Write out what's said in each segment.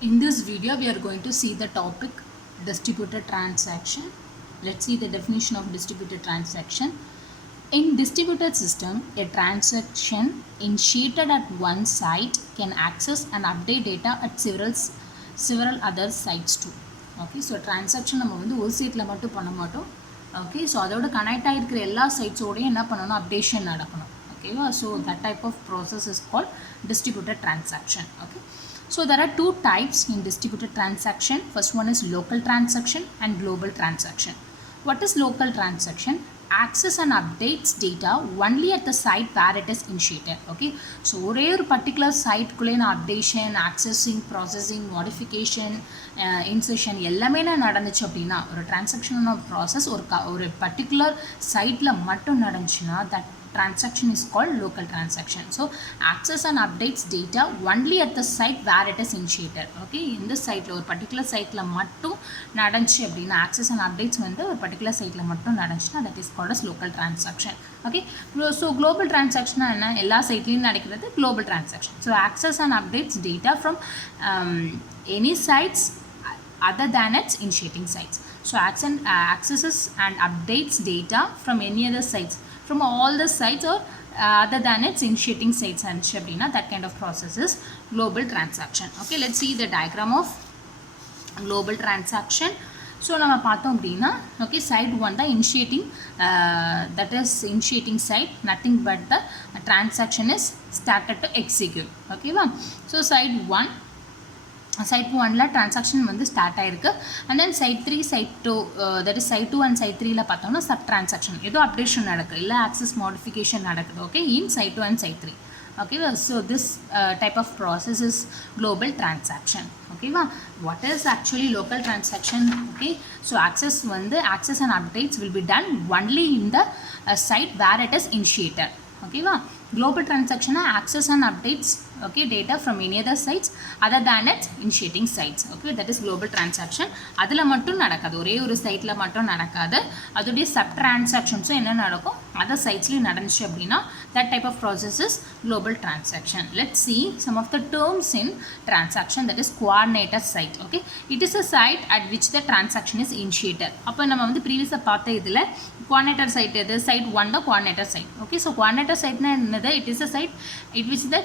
In this video, we are going to see the topic distributed transaction. Let's see the definition of distributed transaction. In distributed system, a transaction initiated at one site can access and update data at several other sites too. Okay, so transaction நம்ம வந்து ஒரு சைட்ல மட்டும் பண்ண மாட்டோம். Okay, so அதோட connect ஆகிருக்கிற எல்லா சைட்ஸோடையும் என்ன பண்ணணும், அப்டேஷன் நடக்கணும். ஓகேவா, so that type of process is called distributed transaction. Okay. So there are two types in distributed transaction. First one is local transaction and global transaction. What is local transaction? Access and updates data only at the site where it is initiated. Okay, so ஒரே ஒரு particular site குள்ளே நான் updation, accessing, processing, modification, insertion எல்லாமே நடந்துச்சு அப்படின்னா ஒரு transaction process ஒரு particular siteல மட்டும் நடந்துச்சுன்னா that transaction is called local transaction. So access and updates data only at the site where it is initiated. Okay, இந்த சைட்ல ஒரு particular siteல மட்டும் நடந்துச்சு அப்படின்னா access and updates வந்து ஒரு particular siteல மட்டும் நடந்துச்சுன்னா that is called as local transaction. Okay, so global transaction என்ன, எல்லா சைட்லயும் நடக்கிறது global transaction. So access and updates data from any sites other than its initiating sites. So accesses and updates data from any other sites, from all the sites or other than its initiating sites and Shabrina, that kind of process is global transaction. Okay, let's see the diagram of global transaction. So நம்ம பார்த்தோம் அப்படின்னா, okay, site 1 the initiating, that is initiating site, nothing but the transaction is started to execute. Okay, so site 1 1ல transaction வந்து start ஆயிருக்கு. And then site 3 site 2, that is site 2 and site 3ல பார்த்தோம்னா sub transaction ஏதோ updation நடக்குது, இல்லை access modification நடக்குது. Okay, in site 2 and site 3. Okay, so this type of process is global transaction. Okay, what is actually local transaction? Okay, so access and updates will be done only in the site where it is initiated. Okay, global transaction access and updates, okay, data from any other sites other than its initiating sites. Okay, that is global transaction. அதில் மட்டும் நடக்காது, ஒரே ஒரு சைட்டில் மட்டும் நடக்காது, அதோடைய sub டிரான்சாக்ஷன்ஸும் என்ன நடக்கும் அதர் சைட்ஸ்லேயும் நடந்துச்சு அப்படின்னா that type of process is global transaction. Let's see some of the terms in transaction. That is coordinator site. Okay, it is a site at which the transaction is initiated. அப்போ நம்ம வந்து ப்ரீவியஸாக பார்த்த இதில் coordinator site எது, site 1 the coordinator site. Okay, so coordinator site என்னது, it is a site at which the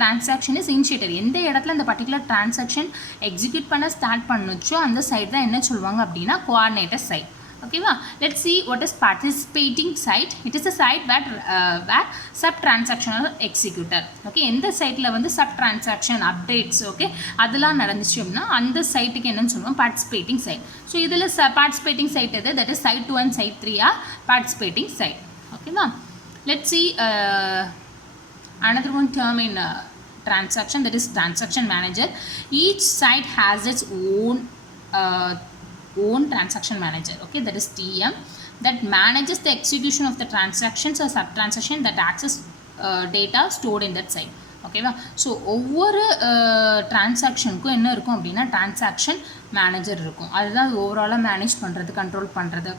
transaction is initiated. எந்த இடத்துல இந்த particular transaction execute பண்ண ஸ்டார்ட் பண்ணுச்சோ அந்த சைட் தான் என்ன சொல்லுவாங்க அப்படின்னா coordinator site. Okay, let's see what is participating site. It is a site where sub transaction are executed. Okay, எந்த சைட்ல வந்து சப் டிரான்சாக்ஷன் அப்டேட்ஸ் ஓகே அதெல்லாம் நடந்துச்சு அப்படின்னா அந்த சைட்டுக்கு என்னன்னு சொல்லுவோம், பார்ட்டிசிபேட்டிங் சைட். ஸோ இதில் பார்ட்டிசிபேட்டிங் சைட் எது, that is site 2 and site 3 are participating site. ஓகேவா, let's see another one term in transaction, that is transaction manager. Each site has its own transaction manager. Okay, that is TM, that manages the execution of the transactions or sub transaction that access data stored in that site. ஓகேவா, so ஒவ்வொரு டிரான்சாக்ஷனுக்கும் என்ன இருக்கும் அப்படின்னா transaction manager இருக்கும். அதுதான் ஓவராலாக manage பண்ணுறது, control பண்ணுறது,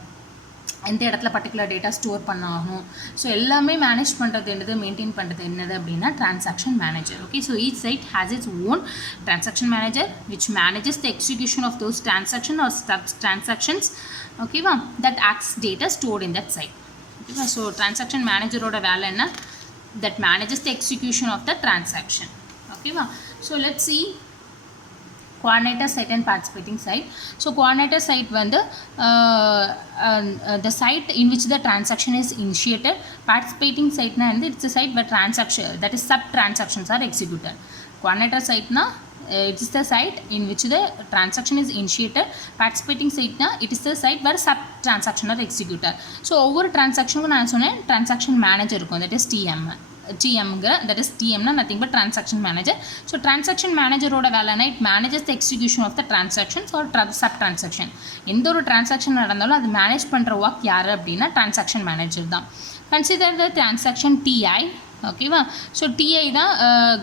எந்த இடத்துல பர்டிகுலர் டேட்டா ஸ்டோர் பண்ணாகும், ஸோ எல்லாமே மேனேஜ் பண்ணுறது என்னது, மெயின்டைன் பண்ணுறது என்னது அப்படின்னா transaction manager. Okay, so each site has its own transaction manager which manages the execution of those transaction or transactions. ஓகேவா, that access data stored in that site. ஓகேவா, so transaction மேனேஜரோட வேலை என்ன, that manages the execution of the transaction. Okay, so let's see coordinator site and participating site. So coordinator site வந்து the site in which the transaction is initiated. Participating site na it's a site where transaction, that is sub transactions are executed. Coordinator site na it is the site in which the transaction is initiated. Participating site na it is the site where sub transaction are executed. So ஒவ்வொரு டிரான்சாக்ஷனுக்கும் நான் சொன்னேன் transaction manager இருக்கும், that is TMங்கிற, that is TM na nothing but transaction manager. So transaction manager ஓட வேலைனா it manages the execution of the transactions or sub transaction. எந்த ஒரு transaction நடந்தாலும் அது manage பண்ணுற ஒர்க் யார் அப்படின்னா டிரான்சாக்ஷன் மேனேஜர் தான். Consider the transaction TI. ஓகேவா. ஸோ டிஐ தான்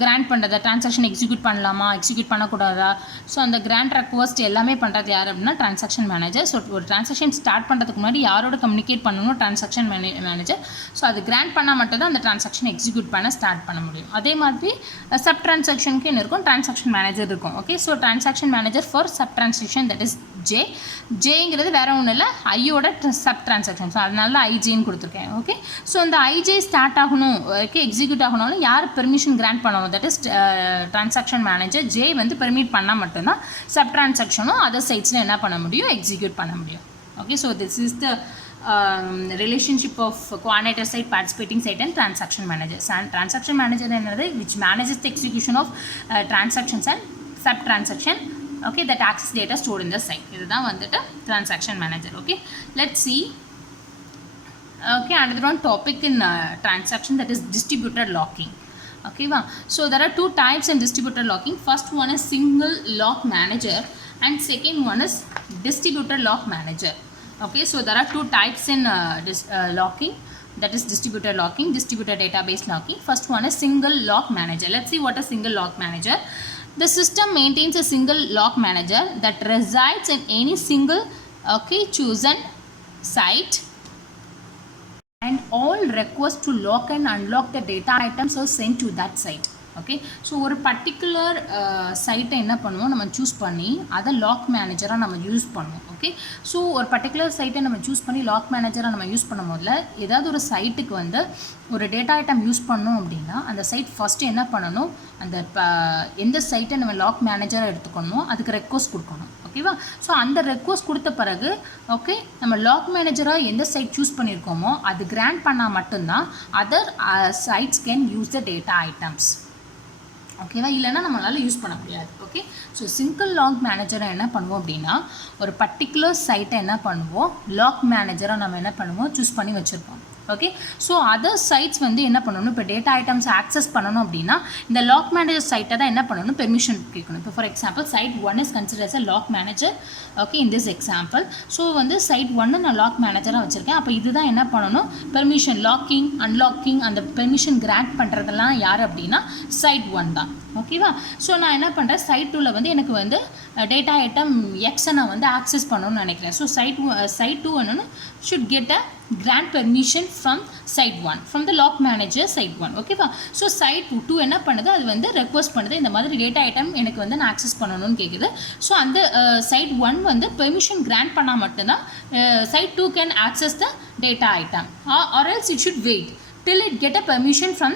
கிராண்ட் பண்ணுறதா, ட்ரான்சாக்ஷன் எக்ஸிக்யூட் பண்ணலாமா எக்ஸிக்யூட் பண்ணக்கூடாதா, ஸோ அந்த கிராண்ட் ரெக்வஸ்ட் எல்லாமே பண்ணுறது யார் அப்படின்னா ட்ரான்சாக்ஷன் மேனேஜர். ஸோ ஒரு ட்ரான்சாக்ஷன் ஸ்டார்ட் பண்ணுறதுக்கு முன்னாடி யாரோட கம்யூனிகேட் பண்ணணும், ட்ரான்சாக்ஷன் மேனேஜர். ஸோ அது கிராண்ட் பண்ணால் மட்டும் தான் அந்த ட்ரான்சாக்ஷன் எக்ஸிக்யூட் பண்ண ஸ்டார்ட் பண்ண முடியும். அதே மாதிரி சப் ட்ரான்சாக்ஷனுக்கு என்ன இருக்கும், ட்ரான்சாக்ஷன் மேனேஜர் இருக்கும். Okay, so transaction manager for sub transaction that is J. ஜேங்கிறது வேறு ஒன்றும் இல்லை, ஐயோட சப் ட்ரான்சாக்ஷன். ஸோ அதனால தான் ஐஜேன்னு கொடுத்துருக்கேன். ஓகே, ஸோ அந்த ஐஜே ஸ்டார்ட் ஆகணும், ஓகே, எக்ஸிக்யூட் ஆகணும்னு யார் பெர்மிஷன் கிராண்ட் பண்ணணும், that is transaction manager. J வந்து பெர்மிட் பண்ணால் மட்டும்தான் சப் ட்ரான்சாக்ஷனும் அதர் சைட்ஸில் என்ன பண்ண முடியும், எக்ஸிக்யூட் பண்ண முடியும். Okay, so this is the relationship of coordinator side, participating side and transaction manager. Transaction manager என்னது, which manages the execution of transactions and sub transaction, okay, that access data stored in the site. இதுதான் வந்துட்டு transaction manager. Okay, let's see. Okay, another one topic in transaction, that is distributed locking. Okay, so there are two types in distributed locking. First one is single lock manager and second one is distributed lock manager. Okay, so there are two types in locking, that is distributed locking, distributed database locking. First one is single lock manager. Let's see what is single lock manager. The system maintains a single lock manager that resides in any single, okay, chosen site, and all requests to lock and unlock the data items are sent to that site. Okay, so ஒரு particular சைட்டை என்ன பண்ணுவோம், நம்ம choose பண்ணி அதை lock மேனேஜராக நம்ம use பண்ணுவோம். ஓகே, ஸோ ஒரு பர்டிகுலர் சைட்டை நம்ம சூஸ் பண்ணி லாக் மேனேஜராக நம்ம யூஸ் பண்ணும் போதில் ஏதாவது ஒரு சைட்டுக்கு வந்து ஒரு டேட்டா ஐட்டம் யூஸ் பண்ணோம் அப்படின்னா அந்த சைட் ஃபஸ்ட்டு என்ன பண்ணணும், அந்த எந்த சைட்டை நம்ம லாக் மேனேஜராக எடுத்துக்கணும் அதுக்கு ரெக்வஸ்ட் கொடுக்கணும். ஓகேவா, ஸோ அந்த ரெக்வஸ்ட் கொடுத்த பிறகு ஓகே, நம்ம லாக் மேனேஜராக எந்த சைட் சூஸ் பண்ணியிருக்கோமோ அது கிராண்ட் பண்ணால் மட்டும்தான் other sites can use the data items. ஓகேவா, இல்லைனா நம்மளால் யூஸ் பண்ண முடியாது. ஓகே, ஸோ சிங்கிள் லாக் மேனேஜரை என்ன பண்ணுவோம் அப்படின்னா ஒரு பர்டிகுலர் சைட்டை என்ன பண்ணுவோம், லாக் மேனேஜராக நம்ம என்ன பண்ணுவோம், சூஸ் பண்ணி வச்சுருப்போம். ஓகே, ஸோ அதர் சைட்ஸ் வந்து என்ன பண்ணணும், இப்போ டேட்டா ஐட்டம்ஸ் ஆக்சஸ் பண்ணணும் அப்படின்னா இந்த லாக் மேனேஜர் சைட்டை தான் என்ன பண்ணணும், பெர்மிஷன் கேட்கணும். இப்போ for example site 1 is consider as a lock manager. Okay, in this example so வந்து சைட் 1 நான் லாக் மேனேஜராக வச்சுருக்கேன். அப்போ இதுதான் என்ன பண்ணணும், பெர்மிஷன் லாக்கிங் அன்லாக்கிங் அந்த பெர்மிஷன் கிராண்ட் பண்ணுறதெல்லாம் யார் அப்படின்னா சைட் 1 தான். ஓகேவா, ஸோ நான் என்ன பண்ணுறேன், சைட் 2ல் வந்து எனக்கு வந்து டேட்டா ஐட்டம் எக்ஸை நான் வந்து ஆக்சஸ் பண்ணணும்னு நினைக்கிறேன். ஸோ சைட் 2 என்னன்னு should get a grant permission from site 1 from the lock manager site 1. ஓகேவா, ஸோ சைட் 2 என்ன பண்ணுது, அது வந்து ரெக்வஸ்ட் பண்ணுது இந்த மாதிரி டேட்டா ஐட்டம் எனக்கு வந்து நான் ஆக்சஸ் பண்ணணும்னு கேட்குது. ஸோ அந்த சைட் 1 வந்து பெர்மிஷன் கிராண்ட் பண்ணால் மட்டும்தான் site 2 can access the data item, or else it should wait till it get a permission from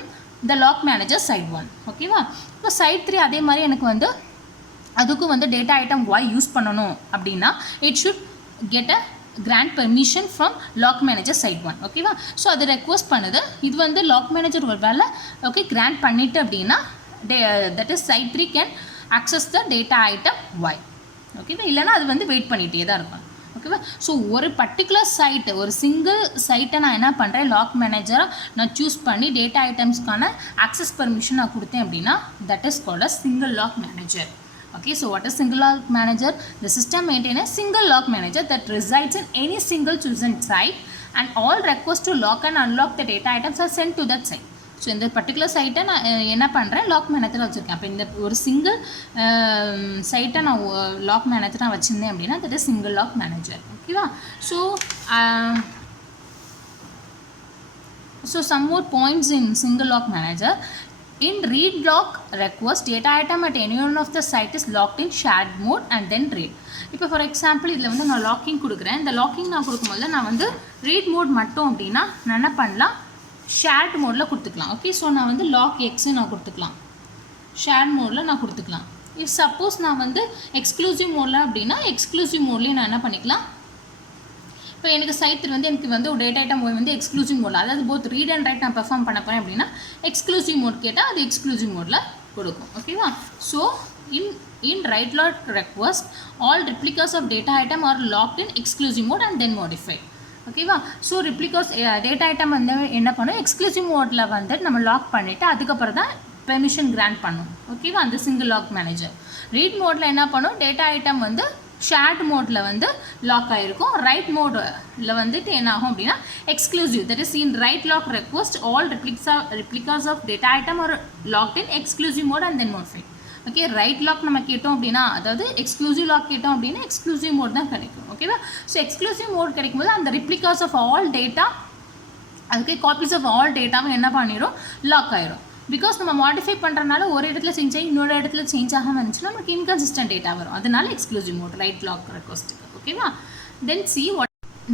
the lock manager site 1. ஓகேவா, இப்போ சைட் 3 அதே மாதிரி எனக்கு வந்து அதுக்கும் வந்து டேட்டா ஐட்டம் Y யூஸ் பண்ணணும் அப்படின்னா it should get a grant permission from lock manager site 1. ஓகேவா, ஸோ அது ரெக்வஸ்ட் பண்ணுது. இது வந்து லாக் மேனேஜர் ஒரு வேலை ஓகே கிராண்ட் பண்ணிட்டு அப்படின்னா that is site 3 can access the data item Y. ஓகேவா, இல்லைனா அது வந்து வெயிட் பண்ணிகிட்டே தான் இருக்கும். ஓகேவா, ஸோ ஒரு பர்டிகுலர் சைட்டு ஒரு சிங்கிள் சைட்டை நான் என்ன பண்ணுறேன், லாக் மேனேஜராக நான் சூஸ் பண்ணி டேட்டா ஐட்டம்ஸ்க்கான ஆக்சஸ் பர்மிஷன் நான் கொடுத்தேன் அப்படின்னா that is called a single lock manager. Okay, so what is single lock manager? The system maintains a single lock manager that resides in any single chosen site, and all requests to lock and unlock the data items are sent to that site. So இந்த particular சைட்டை நான் என்ன பண்ணுறேன், lock மேனேஜராக வச்சுருக்கேன். அப்போ இந்த ஒரு சிங்கிள் சைட்டை நான் லாக் மேனேஜராக வச்சுருந்தேன் அப்படின்னா that is single lock manager. ஓகேவா, so some more points in single lock manager. In read lock request, data item at any one of the site is locked in shared mode and then read. இப்போ for example இதில் வந்து நான் locking கொடுக்குறேன். இந்த locking நான் கொடுக்கும்போது நான் வந்து ரீட் மோட் மட்டும் அப்படின்னா நான் என்ன பண்ணலாம், ஷேர்ட் மோடில் கொடுத்துக்கலாம். ஓகே, ஸோ நான் வந்து லாக் எக்ஸு நான் கொடுத்துக்கலாம், ஷேர்ட் மோடில் நான் கொடுத்துக்கலாம். இஃப் சப்போஸ் நான் வந்து எக்ஸ்க்ளூசிவ் மோடில் அப்படின்னா எக்ஸ்க்ளூசிவ் மோட்லேயும் நான் என்ன பண்ணிக்கலாம், இப்போ எனக்கு சைட் வந்து எனக்கு வந்து ஒரு டேட்டா ஐட்டம் வந்து எக்ஸ்க்ளூசிவ் மோடில், அதாவது போத் ரீட் அண்ட் ரைட் நான் பெர்ஃபார்ம் பண்ண போகிறேன் அப்படின்னா எக்ஸ்க்ளூசிவ் மோட் கேட்டால் அது எக்ஸ்க்ளூசிவ் மோடில் கொடுக்கும். ஓகேவா, so in write lock request all replicas of data item are locked in exclusive mode and then modified. ஓகேவா, ஸோ ரிப்ளிகாஸ் டேட்டா ஐட்டம் வந்து என்ன பண்ணும், எக்ஸ்க்ளூசிவ் மோடில் வந்து நம்ம லாக் பண்ணிவிட்டு அதுக்கப்புறம் தான் பெர்மிஷன் கிராண்ட் பண்ணும். ஓகேவா, அந்த சிங்கிள் லாக் மேனேஜர். ரீட் மோடில் என்ன பண்ணும், டேட்டா ஐட்டம் வந்து ஷேர்ட் மோடில் வந்து லாக் ஆகிருக்கும். ரைட் மோடில் வந்துட்டு என்ன ஆகும் அப்படின்னா exclusive, that is in write lock request all replicas of data item are locked in exclusive mode and then modify. Okay, write lock நம்ம கேட்டோம் அப்படின்னா, அதாவது எக்ஸ்க்ளூசிவ் லாக் கேட்டோம் அப்படின்னா எக்ஸ்க்ளூசிவ் மோட் தான் கிடைக்கும். ஓகேவா? ஸோ எக்ஸ்க்ளூசிவ் மோட் கிடைக்கும்போது அந்த ரிப்ளிகாஸ் ஆஃப் ஆல் டேட்டா, அதுக்கு காப்பீஸ் ஆஃப் ஆல் டேட்டாவும் என்ன பண்ணிடும், லாக் ஆயிரும். பிகாஸ் நம்ம மாடிஃபை பண்ணுறதுனால ஒரு இடத்துல சேஞ்ச் ஆகி இன்னொரு இடத்துல சேஞ்ச் ஆகாமல் இருந்துச்சுன்னா நமக்கு இன்கன்சிஸ்டன்ட் டேட்டா வரும். அதனால எக்ஸ்க்ளூசிவ் மோட் ரைட் லாக் ரெக்வஸ்ட்டுக்கு. ஓகேவா? Then see what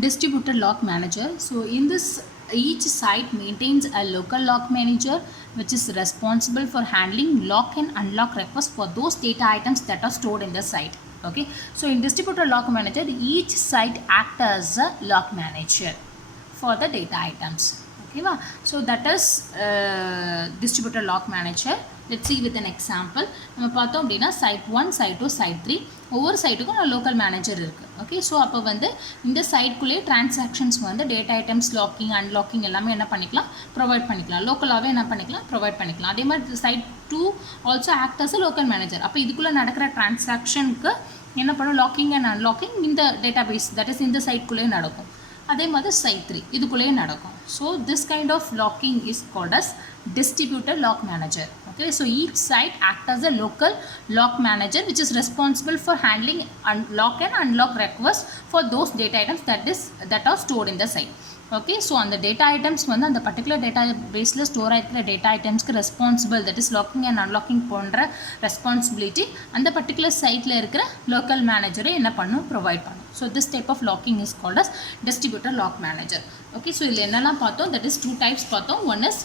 distributed lock manager. So in this, each site maintains a local lock manager which is responsible for handling lock and unlock requests for those data items that are stored in the site. Okay, so in distributed lock manager, each site acts as a lock manager for the data items. Okay, so that is distributed lock manager. Let's see with an example. நம்ம பார்த்தோம் அப்படின்னா side 1, side 2, side 3 ஒவ்வொரு சைட்டுக்கும் நான் local manager இருக்குது. Okay, so அப்போ வந்து இந்த சைட்குள்ளேயே transactions வந்து டேட்டா ஐட்டம்ஸ் லாக்கிங் அன்லாக்கிங் எல்லாமே என்ன பண்ணிக்கலாம், ப்ரொவைட் பண்ணிக்கலாம். லோக்கலாகவே என்ன பண்ணிக்கலாம், ப்ரொவைட் பண்ணிக்கலாம். அதே மாதிரி site 2 also act as a local manager. அப்போ இதுக்குள்ளே நடக்கிற டிரான்சாக்ஷனுக்கு என்ன பண்ணும், லாக்கிங் அண்ட் அன்லாக்கிங் இந்த டேட்டா பேஸ் தட் இஸ் இந்த சைட்குள்ளேயே நடக்கும். அதே மாதிரி சைட் 3 இதுக்குள்ளேயே நடக்கும். So this kind of locking is called as distributed lock manager. Okay, so each site acts as a local lock manager which is responsible for handling lock and unlock requests for those data items that are stored in the site. Okay, so அந்த data items வந்து அந்த particular data பேஸில் store ஆகிருக்கிற data ஐட்டம்ஸ்க்கு responsible, that is locking and unlocking போன்ற responsibility அந்த பர்டிகுலர் சைட்டில் இருக்கிற லோக்கல் மேனேஜரை என்ன பண்ணும், ப்ரொவைட் பண்ணும். So this type of locking is called as distributed lock manager. Okay, so இதில் என்னெல்லாம் பார்த்தோம், தட் இஸ் 2 types பார்த்தோம். One is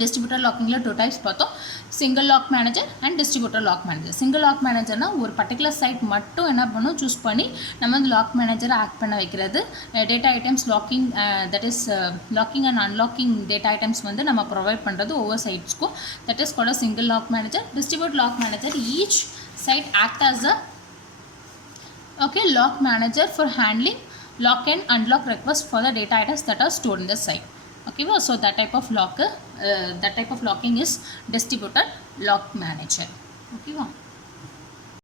distributed locking 2 types பார்த்தோம், single lock manager and distributor lock manager. Single lock மேனேஜர்னா ஒரு particular side மட்டும் என்ன பண்ணும், choose பண்ணி நம்ம வந்து லாக் மேனேஜரை ஆக்ட் பண்ண வைக்கிறது. Data items locking that is locking and unlocking data items வந்து நம்ம ப்ரொவைட் பண்ணுறது ஒவ்வொரு சைட்ஸ்க்கும். That is called single lock manager. Distributor lock manager, each site act as a lock manager for handling lock and unlock requests for the data items that are stored in the site. Okay, so that type of locking is distributed lock manager. Okay.